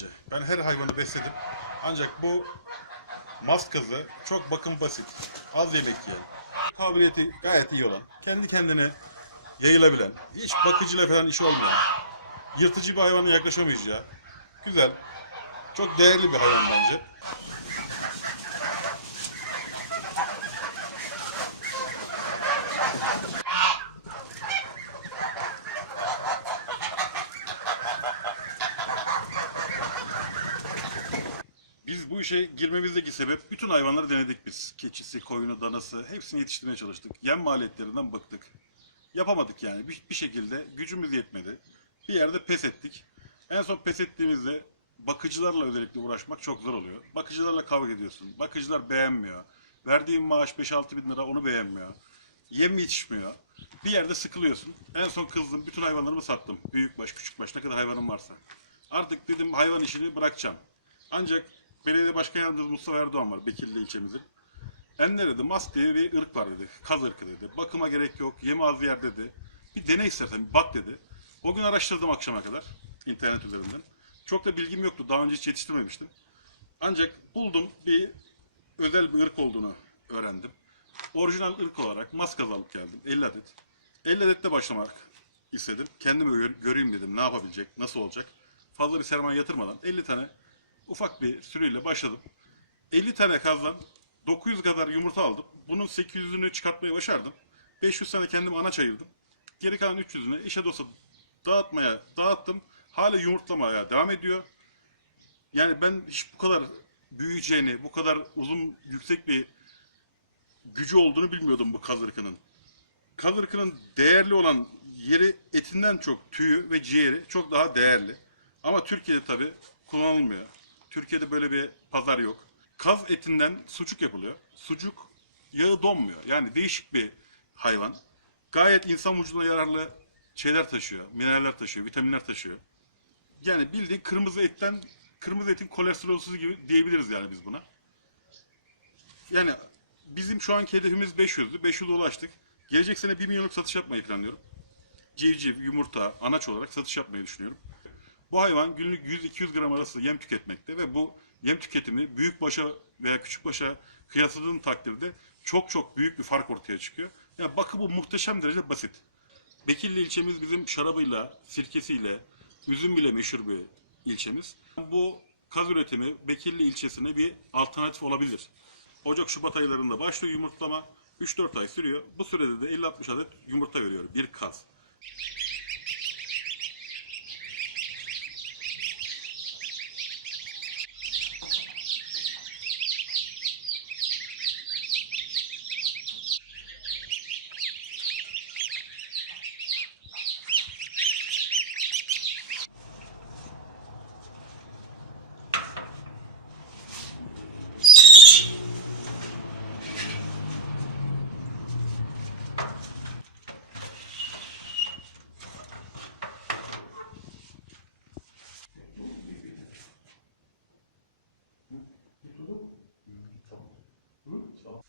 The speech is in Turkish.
bence. Ben her hayvanı besledim. Ancak bu mast kazı çok bakım basit. Az yemek yiyen. Kabiliyeti gayet iyi olan. Kendi kendine yayılabilen. Hiç bakıcıyla falan işi olmayan. Yırtıcı bir hayvana yaklaşamayacağı. Güzel. Çok değerli bir hayvan bence. Biz bu işe girmemizdeki sebep bütün hayvanları denedik biz. Keçisi, koyunu, danası hepsini yetiştirmeye çalıştık. Yem maliyetlerinden baktık. Yapamadık yani. Bir, bir şekilde gücümüz yetmedi. Bir yerde pes ettik. En son pes ettiğimizde bakıcılarla özellikle uğraşmak çok zor oluyor. Bakıcılarla kavga ediyorsun. Bakıcılar beğenmiyor. Verdiğin maaş 5-6 bin lira onu beğenmiyor. Yem yetişmiyor. Bir yerde sıkılıyorsun. En son kızdım. Bütün hayvanlarımı sattım. Büyükbaş, küçükbaş ne kadar hayvanım varsa. Artık dedim hayvan işini bırakacağım. Ancak belediye başkan yardımcısı Mustafa Erdoğan var Bekirli ilçemizin. Enler dedi mas diye bir ırk var dedi. Kaz ırkı dedi. Bakıma gerek yok. Yemi az yer dedi. Bir dene istersen bak dedi. O gün araştırdım akşama kadar internet üzerinden. Çok da bilgim yoktu. Daha önce hiç yetiştirmemiştim. Ancak buldum bir özel bir ırk olduğunu öğrendim. Orijinal ırk olarak maskaz alıp geldim. 50 adet. 50 adette başlamak istedim. Kendimi gör- göreyim dedim. Ne yapabilecek, nasıl olacak. Fazla bir sermaye yatırmadan 50 tane ufak bir sürüyle başladım. 50 tane kazdan 900 kadar yumurta aldım. Bunun 800'ünü çıkartmayı başardım. 500 tane kendime anaç ayırdım. Geri kalan 300'ünü eşe dosta dağıtmaya dağıttım. Hala yumurtlamaya devam ediyor. Yani ben hiç bu kadar büyüyeceğini, bu kadar uzun, yüksek bir gücü olduğunu bilmiyordum bu. Kaz ırkının değerli olan yeri etinden çok tüyü ve ciğeri çok daha değerli. Ama Türkiye'de tabi kullanılmıyor. Türkiye'de böyle bir pazar yok. Kaz etinden sucuk yapılıyor. Sucuk yağı donmuyor. Yani değişik bir hayvan. Gayet insan vücuduna yararlı şeyler taşıyor. Mineraller taşıyor, vitaminler taşıyor. Yani bildiğin kırmızı etten, kırmızı etin kolesterolsüz gibi diyebiliriz yani biz buna. Yani bizim şu anki hedefimiz 500'dü. 500'e ulaştık. Gelecek sene 1 milyonluk satış yapmayı planlıyorum. Civciv, yumurta, anaç olarak satış yapmayı düşünüyorum. Bu hayvan günlük 100-200 gram arası yem tüketmekte ve bu yem tüketimi büyük başa veya küçük başa kıyasladığın takdirde çok çok büyük bir fark ortaya çıkıyor. Yani bakımı muhteşem derece basit. Bekirli ilçemiz bizim şarabıyla, sirkesiyle, üzüm bile meşhur bir ilçemiz. Bu kaz üretimi Bekirli ilçesine bir alternatif olabilir. Ocak-Şubat aylarında başlıyor yumurtlama. 3-4 ay sürüyor. Bu sürede de 50-60 adet yumurta veriyor bir kaz. So.